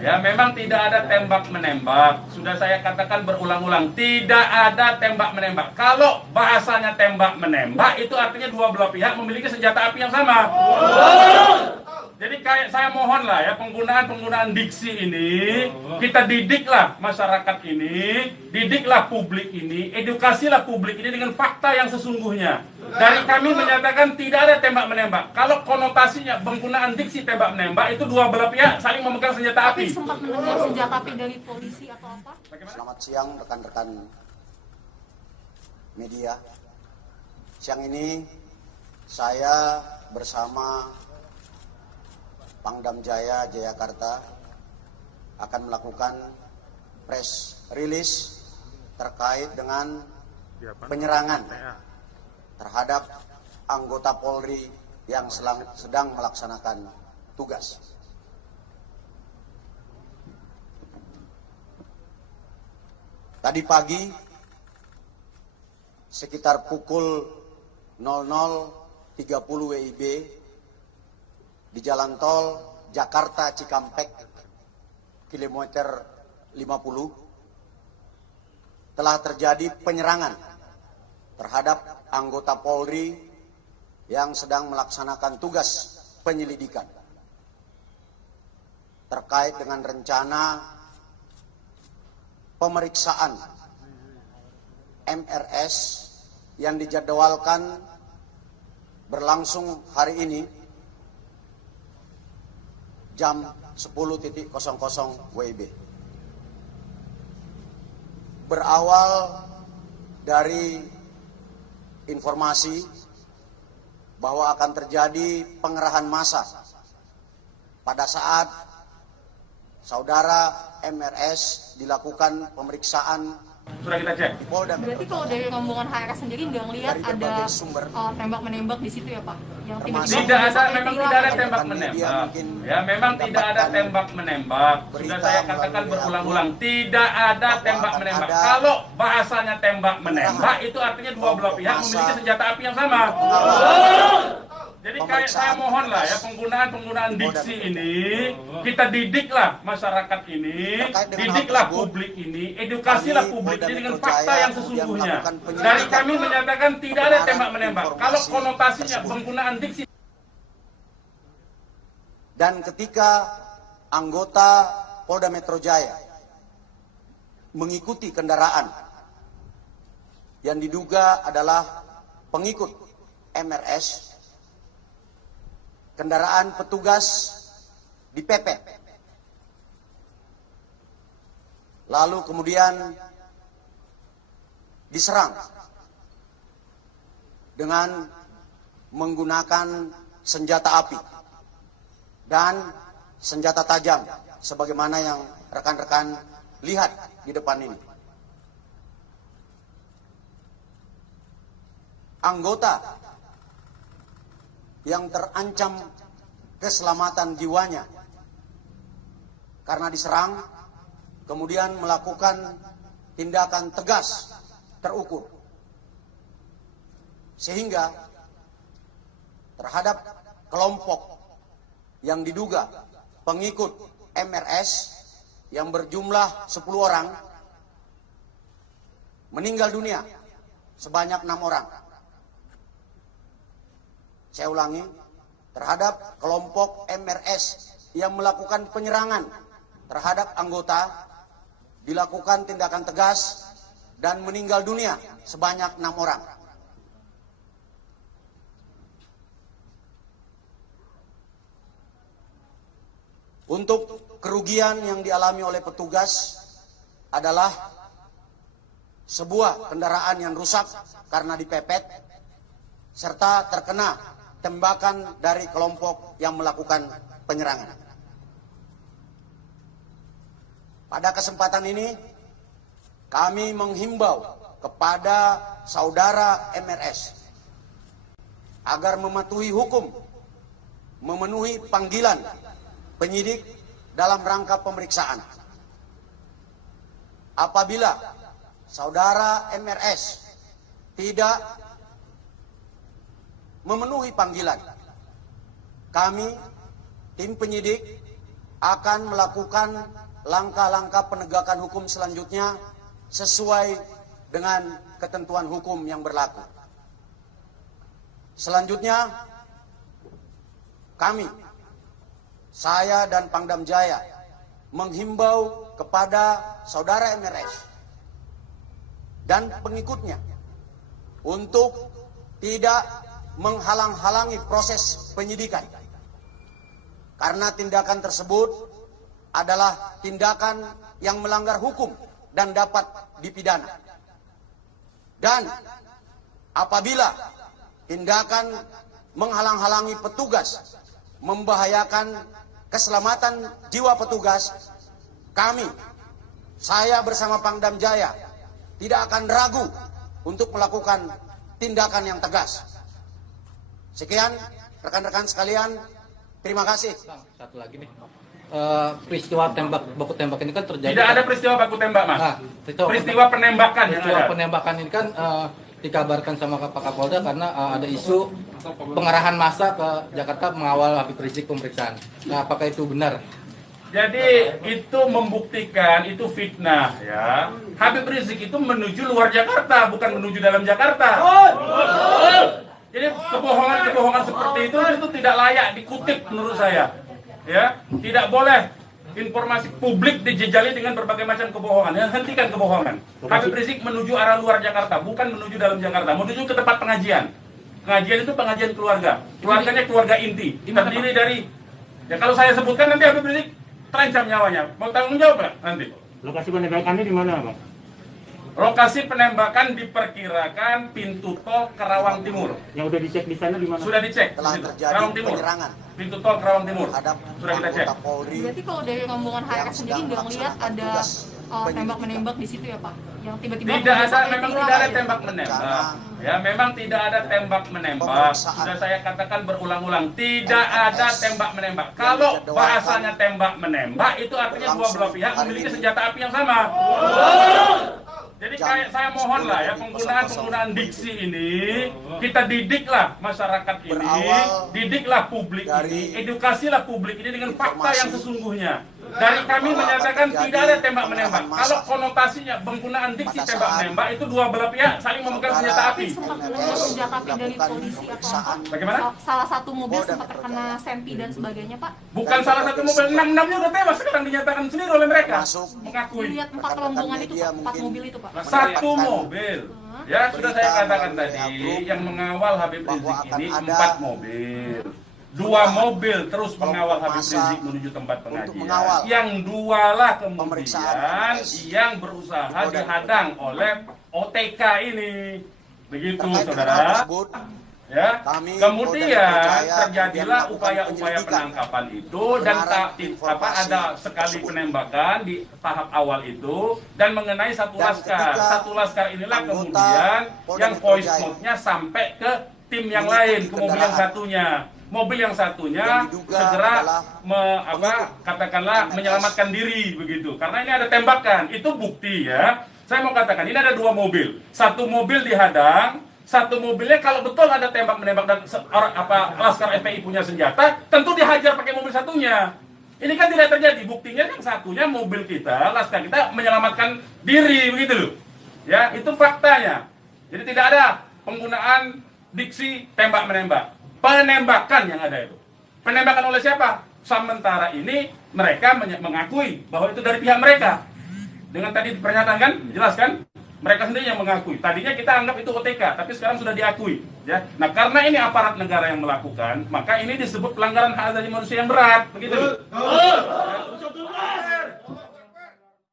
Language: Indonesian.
Ya, memang tidak ada tembak menembak. Sudah saya katakan berulang-ulang, tidak ada tembak menembak. Kalau bahasanya tembak menembak, itu artinya dua belah pihak memiliki senjata api yang sama. Jadi kayak saya mohon lah ya, penggunaan diksi ini, kita didiklah masyarakat ini, didiklah publik ini, edukasilah publik ini dengan fakta yang sesungguhnya. Dari kami menyatakan tidak ada tembak menembak. Kalau konotasinya penggunaan diksi tembak menembak, itu dua belah pihak saling memegang senjata api. Tapi sempat mendengar senjata api dari polisi atau apa? Selamat siang rekan-rekan media. Siang ini saya bersama Pangdam Jaya Jayakarta akan melakukan press release terkait dengan penyerangan terhadap anggota Polri yang sedang melaksanakan tugas. Tadi pagi sekitar pukul 00.30 WIB di jalan tol Jakarta Cikampek kilometer 50 telah terjadi penyerangan terhadap anggota Polri yang sedang melaksanakan tugas penyelidikan terkait dengan rencana pemeriksaan MRS yang dijadwalkan berlangsung hari ini jam 10.00 WIB. Berawal dari informasi bahwa akan terjadi pengerahan massa pada saat saudara MRS dilakukan pemeriksaan. Sudah kita cek. Berarti kalau dari rombongan HRS sendiri nggak ngelihat ada tembak menembak di situ ya Pak? Yang Tidak ada, memang tidak ada tembak menembak. Ya, memang tidak ada tembak menembak. Sudah saya katakan berulang-ulang, tidak ada tembak menembak. Kalau bahasanya tembak menembak, itu artinya dua belah pihak memiliki senjata api yang sama. Jadi kayak saya mohon lah ya, penggunaan diksi ini, kita didiklah masyarakat ini, didiklah publik ini, edukasilah publik ini dengan fakta yang sesungguhnya. Dari kami menyatakan tidak ada tembak menembak. Kalau konotasinya penggunaan diksi. Dan ketika anggota Polda Metro Jaya mengikuti kendaraan yang diduga adalah pengikut MRS, kendaraan petugas dipepet. Lalu kemudian diserang dengan menggunakan senjata api dan senjata tajam sebagaimana yang rekan-rekan lihat di depan ini. Anggota yang terancam keselamatan jiwanya karena diserang, kemudian melakukan tindakan tegas terukur, sehingga terhadap kelompok yang diduga pengikut MRS yang berjumlah 10 orang meninggal dunia sebanyak 6 orang. Saya ulangi, terhadap kelompok MRS yang melakukan penyerangan terhadap anggota dilakukan tindakan tegas dan meninggal dunia sebanyak 6 orang. Untuk kerugian yang dialami oleh petugas adalah sebuah kendaraan yang rusak karena dipepet serta terkena tembakan dari kelompok yang melakukan penyerangan. Pada kesempatan ini, kami menghimbau kepada saudara MRS agar mematuhi hukum, memenuhi panggilan penyidik dalam rangka pemeriksaan. Apabila saudara MRS tidak memenuhi panggilan, kami tim penyidik akan melakukan langkah-langkah penegakan hukum selanjutnya sesuai dengan ketentuan hukum yang berlaku. Selanjutnya, saya dan Pangdam Jaya menghimbau kepada saudara MRS dan pengikutnya untuk tidak menghalang-halangi proses penyidikan. Karena tindakan tersebut adalah tindakan yang melanggar hukum dan dapat dipidana. Dan apabila tindakan menghalang-halangi petugas membahayakan keselamatan jiwa petugas, saya bersama Pangdam Jaya tidak akan ragu untuk melakukan tindakan yang tegas. Sekian rekan-rekan sekalian, terima kasih. Bang, satu lagi nih. Peristiwa baku tembak ini kan terjadi. Tidak ada peristiwa baku tembak, Mas. Nah, peristiwa penembakan yang peristiwa ada. penembakan ini kan dikabarkan sama Pak Kapolda karena ada isu pengerahan massa ke Jakarta mengawal Habib Rizik pemeriksaan. Nah, apakah itu benar? Jadi itu membuktikan itu fitnah, ya. Habib Rizik itu menuju luar Jakarta, bukan menuju dalam Jakarta. Jadi kebohongan-kebohongan seperti itu tidak layak dikutip menurut saya. Ya, tidak boleh informasi publik dijejali dengan berbagai macam kebohongan. Ya, hentikan kebohongan. Habib Rizik menuju arah luar Jakarta, bukan menuju dalam Jakarta. Menuju ke tempat pengajian. Pengajian itu pengajian keluarga. Keluarganya keluarga inti. Terdiri dari, ya kalau saya sebutkan nanti Habib Rizik terancam nyawanya. Mau tanggung jawab nggak nanti? Lokasi penembakannya di mana, Bang? Lokasi penembakan diperkirakan pintu tol Karawang Timur. Yang udah dicek di sana di mana? Sudah dicek. Telah Situ, terjadi Karawang Timur. penyerangan Pintu tol Karawang Timur. terhadap Sudah kita cek. anggota Polri. Berarti kalau dari rombongan HRS sendiri nggak lihat ada tembak-menembak di situ ya Pak? Yang tiba-tiba Tidak ada, sampai memang hilang tidak ada ya? tembak menembak. Ya, memang tidak ada tembak menembak. Sudah saya katakan berulang-ulang, tidak ada tembak menembak. Kalau bahasanya tembak menembak, itu artinya dua belah pihak memiliki senjata api yang sama. Jadi kayak saya mohon lah ya, penggunaan diksi ini kita didiklah masyarakat ini, didiklah publik ini, edukasilah publik ini dengan fakta yang sesungguhnya. Dari kami menyatakan tidak ada tembak menembak. Kalau konotasinya penggunaan diksi tembak menembak itu dua belah pihak saling memegang senjata api. Sempat menemukan senjata api dari polisi atau apa? Bagaimana? Salah satu mobil sempat terkena sempi dan sebagainya Pak. Bukan salah satu mobil, 6-6-nya udah tewas sekarang dinyatakan sendiri oleh mereka. Mengakui. Dilihat 4 rombongan itu Pak, 4 mobil itu Pak. Satu mobil. Ya, sudah saya katakan tadi, yang mengawal Habib Rizik ini 4 mobil. 2 mobil terus mengawal Habib Rizik menuju tempat pengajian. Yang 2 lah kemudian yang berusaha dihadang oleh OTK ini. Begitu, saudara. Ya, kemudian terjadilah upaya-upaya penangkapan itu dan ada sekali penembakan di tahap awal itu dan mengenai satu laskar inilah kemudian yang voice note-nya sampai ke tim yang lain, ke mobil yang satunya segera katakanlah menyelamatkan diri begitu karena ini ada tembakan. Itu bukti ya. Saya mau katakan ini ada 2 mobil, satu mobil dihadang. Satu mobilnya kalau betul ada tembak menembak dan laskar FPI punya senjata, tentu dihajar pakai mobil satunya. Ini kan tidak terjadi. Buktinya yang satunya mobil kita, laskar kita menyelamatkan diri begitu loh. Ya, itu faktanya. Jadi tidak ada penggunaan diksi tembak menembak. Penembakan yang ada itu. Penembakan oleh siapa? Sementara ini mereka mengakui bahwa itu dari pihak mereka. Dengan tadi pernyataan kan, jelas kan? Mereka sendiri yang mengakui. Tadinya kita anggap itu OTK, tapi sekarang sudah diakui. Ya. Nah, karena ini aparat negara yang melakukan, maka ini disebut pelanggaran hak asasi manusia yang berat, begitu.